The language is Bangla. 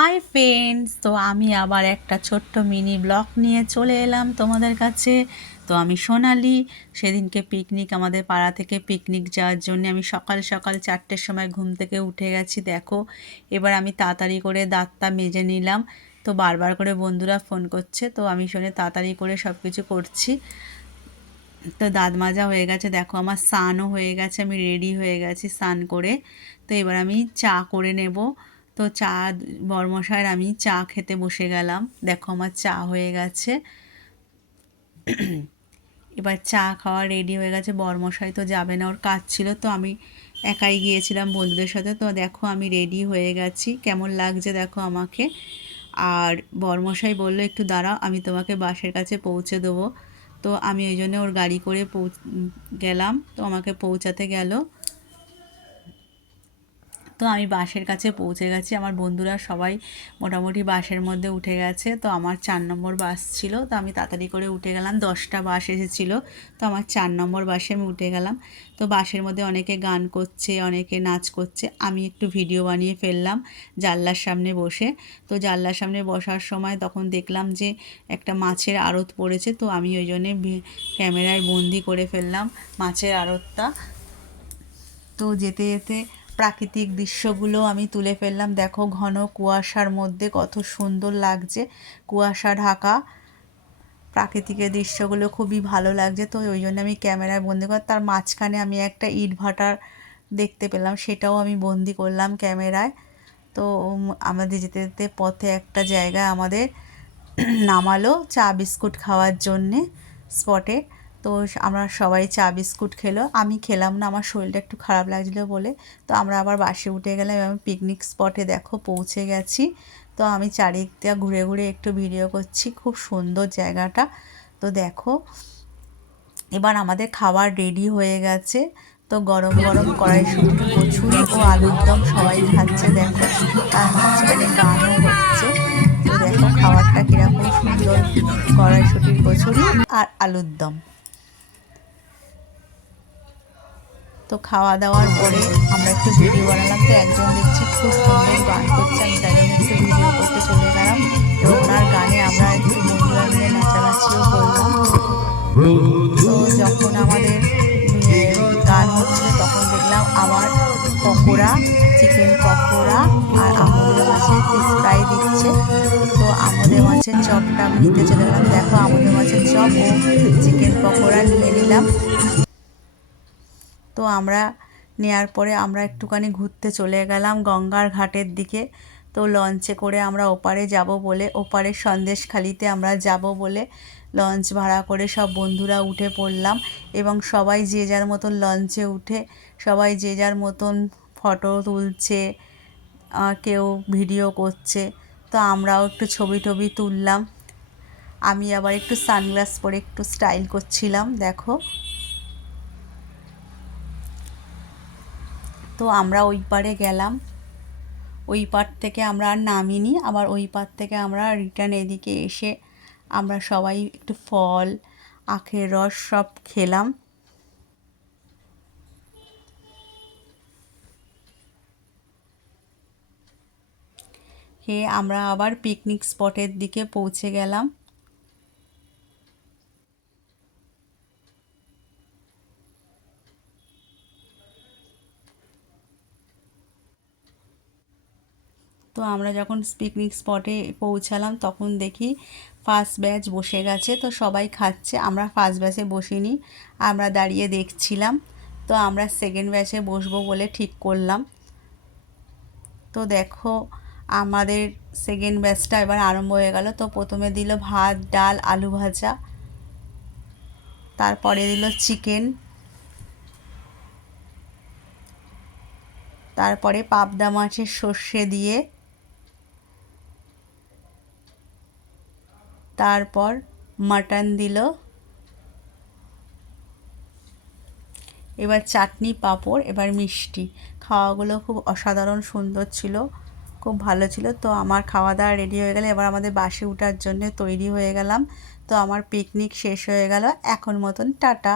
হাই ফ্রেন্ডস, তো আমি আবার একটা ছোট্ট মিনি ব্লগ নিয়ে চলে এলাম তোমাদের কাছে। তো আমি সোনালি। সেদিনকে পিকনিক, আমাদের পাড়া থেকে পিকনিক যাওয়ার জন্য আমি সকাল সকাল 4টের সময় ঘুম থেকে উঠে গেছি। দেখো, এবার আমি তাড়াতাড়ি করে দাঁতটা মেজে নিলাম। তো বারবার করে বন্ধুরা ফোন করছে, তো আমি শুনে তাড়াতাড়ি করে সব কিছু করছি। তো দাঁত মাজা হয়ে গেছে, দেখো আমার স্নানও হয়ে গেছে, আমি রেডি হয়ে গেছি স্নান করে। তো এবার আমি চা করে নেব। তো চা, বরমশাইয়ের আমি চা খেতে বসে গেলাম। দেখো আমার চা হয়ে গেছে। এবার চা খাওয়া রেডি হয়ে গেছে। বরমশাই তো যাবে না, ওর কাজ ছিল, তো আমি একাই গিয়েছিলাম বন্ধুদের সাথে। তো দেখো আমি রেডি হয়ে গেছি, কেমন লাগছে দেখো আমাকে। আর বরমশাই বললো একটু দাঁড়াও, আমি তোমাকে বাসের কাছে পৌঁছে দেবো। তো আমি ওই জন্য ওর গাড়ি করে গেলাম, তো আমাকে পৌঁছাতে গেল। তো আমি বাসের কাছে পৌঁছে গেছি, আমার বন্ধুরা সবাই মোটামুটি বাসের মধ্যে উঠে গেছে। তো আমার 4 নম্বর বাস ছিল, তো আমি তাড়াতাড়ি করে উঠে গেলাম। 10টা বাস এসেছিলো, তো আমার 4 নম্বর বাসে আমি উঠে গেলাম। তো বাসের মধ্যে অনেকে গান করছে, অনেকে নাচ করছে, আমি একটু ভিডিও বানিয়ে ফেললাম জানলার সামনে বসে। তো জানলার সামনে বসার সময় তখন দেখলাম যে একটা মাছের আড়ত পড়েছে, তো আমি ওই জন্যে ক্যামেরায় বন্দি করে ফেললাম মাছের আড়তটা। তো যেতে যেতে প্রাকৃতিক দৃশ্যগুলো আমি তুলে ফেললাম। দেখো ঘন কুয়াশার মধ্যে কত সুন্দর লাগছে, কুয়াশা ঢাকা প্রাকৃতিকের দৃশ্যগুলো খুবই ভালো লাগছে। তো ওই জন্য আমি ক্যামেরায় বন্দি করি। তার মাঝখানে আমি একটা ইট ভাটার দেখতে পেলাম, সেটাও আমি বন্দি করলাম ক্যামেরায়। তো আমাদের যেতে যেতে পথে একটা জায়গায় আমাদের নামালো চা বিস্কুট খাওয়ার জন্যে স্পটে। তো আমরা সবাই চা বিস্কুট খেলো, আমি খেলাম না, আমার শরীরটা একটু খারাপ লাগছিলো বলে। তো আমরা আবার বাসে উঠে গেলাম এবং পিকনিক স্পটে দেখো পৌঁছে গেছি। তো আমি চারিদিকটা ঘুরে ঘুরে একটু ভিডিও করছি, খুব সুন্দর জায়গাটা। তো দেখো এবার আমাদের খাবার রেডি হয়ে গেছে। তো গরম গরম কড়াইশুঁটি, কচুরি ও আলুর দম সবাই খাচ্ছে দেখো, তার মাঝখানে গানও হচ্ছে। তো দেখো খাবারটা কীরকম সুন্দর, কড়াইশুঁটির কচুরি আর আলুর দম। তো খাওয়া দাওয়ার পরে আমরা একটু ভিডিও বানালাম। তো একজন দেখছি খুব সুন্দর গান করছে, আমি তাই জন্য একটু ভিডিও করতে চলে গেলাম। এবং ওনার গানে আমরা একটু বন্ধুরা মিলে নাচানাচিও করলাম। তো যখন আমাদের গান হচ্ছিল তখন দেখলাম আবার পকোড়া, চিকেন পকোড়া আর আমোদের মাছের ফিশ ফ্রাই দিচ্ছে। তো আমোদের মাছের চপটা আমি নিতে চলে গেলাম। দেখো আমোদের মাছের চপ ও চিকেন পকোড়া নিয়ে নিলাম। তো আমরা নেওয়ার পরে আমরা একটুখানি ঘুরতে চলে গেলাম গঙ্গার ঘাটের দিকে। তো লঞ্চে করে আমরা ওপারে যাব বলে, ওপারের সন্দেশখালিতে আমরা যাব বলে লঞ্চ ভাড়া করে সব বন্ধুরা উঠে পড়লাম। এবং সবাই যে যার মতন লঞ্চে উঠে সবাই যে যার মতন ফটো তুলছে, কেউ ভিডিও করছে। তো আমরাও একটু ছবি টবি তুললাম। আমি আবার একটু সানগ্লাস পরে একটু স্টাইল করছিলাম দেখো। তো আমরা ওই পারে গেলাম, ওই পার থেকে আমরা আর নামিনি, আবার ওই পার থেকে আমরা রিটার্ন এদিকে এসে আমরা সবাই একটু ফল, আখের রস সব খেলাম। খেয়ে আমরা আবার পিকনিক স্পটের দিকে পৌঁছে গেলাম। তো আমরা যখন পিকনিক স্পটে পৌঁছালাম তখন দেখি ফার্স্ট ব্যাচ বসে গেছে, তো সবাই খাচ্ছে। আমরা ফার্স্ট ব্যাচে বসিনি, আমরা দাঁড়িয়ে দেখছিলাম। তো আমরা সেকেন্ড ব্যাচে বসবো বলে ঠিক করলাম। তো দেখো আমাদের সেকেন্ড ব্যাচটা এবার আরম্ভ হয়ে গেল। তো প্রথমে দিল ভাত, ডাল, আলু ভাজা, তারপরে দিল চিকেন, তারপরে পাবদা মাছের সর্ষে দিয়ে, তারপর মাটন দিল, এবার চাটনি, পাঁপড়, এবার মিষ্টি। খাওয়াগুলো খুব অসাধারণ সুন্দর ছিল, খুব ভালো ছিল। তো আমার খাওয়া দাওয়া রেডি হয়ে গেলে এবার আমাদের বাসে ওঠার জন্য তৈরি হয়ে গেলাম। তো আমার পিকনিক শেষ হয়ে গেল, এখন মতন টাটা।